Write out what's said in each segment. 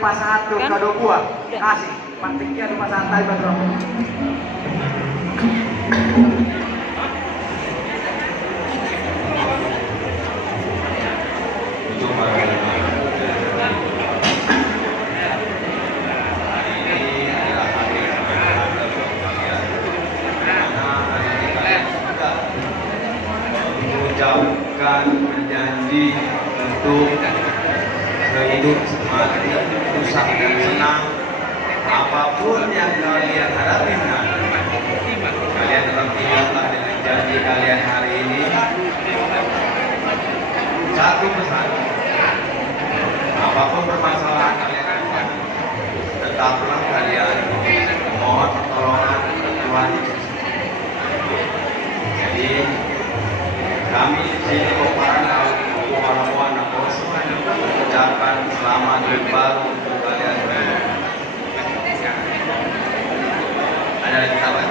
pasangan Dua buah. Kasih. Praktiknya di santai Bro. Mengucapkan berjanji untuk hidup semati, susah dan senang, apapun yang kalian hadapi kalian tetap ingatlah dengan janji kalian hari ini. Satu pesan, apapun permasalahan kalian hadapi, tetaplah kalian mohon pertolongan Tuhan Yesus. Jadi kami di sini Koparan Kuala mengucapkan selamat tahun baru untuk kalian semua. Ada lagi kabar?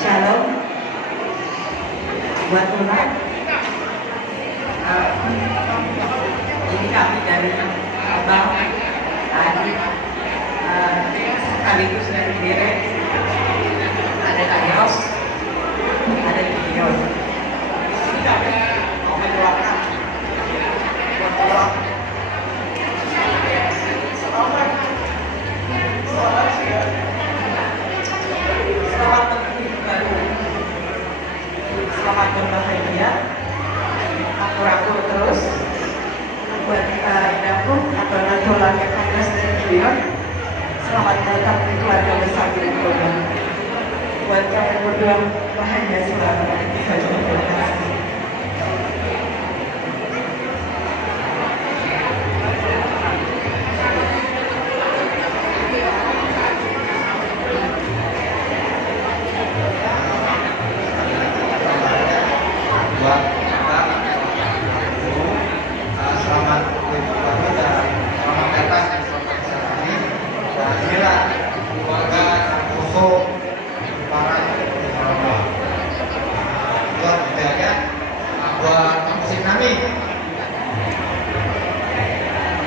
Shalom buat Tuhan. Ini kami dari Abang Adi sekaligus dari Dere, ada Kak Yos, ada Gideon. Ini kami mau mendoakan buat Allah. Selamat berhidup baru, selamat berbahagia, akur-akur terus. Buat Indaku atau Natural yang Kongres dari Gideon, selamat datang di keluarga besar di program. Buat kalian berdua bahagia selalu. Terima kasih. Buat kita, selamat berkeluarga dan selamat datang di kota ini. Inilah keluarga Poso para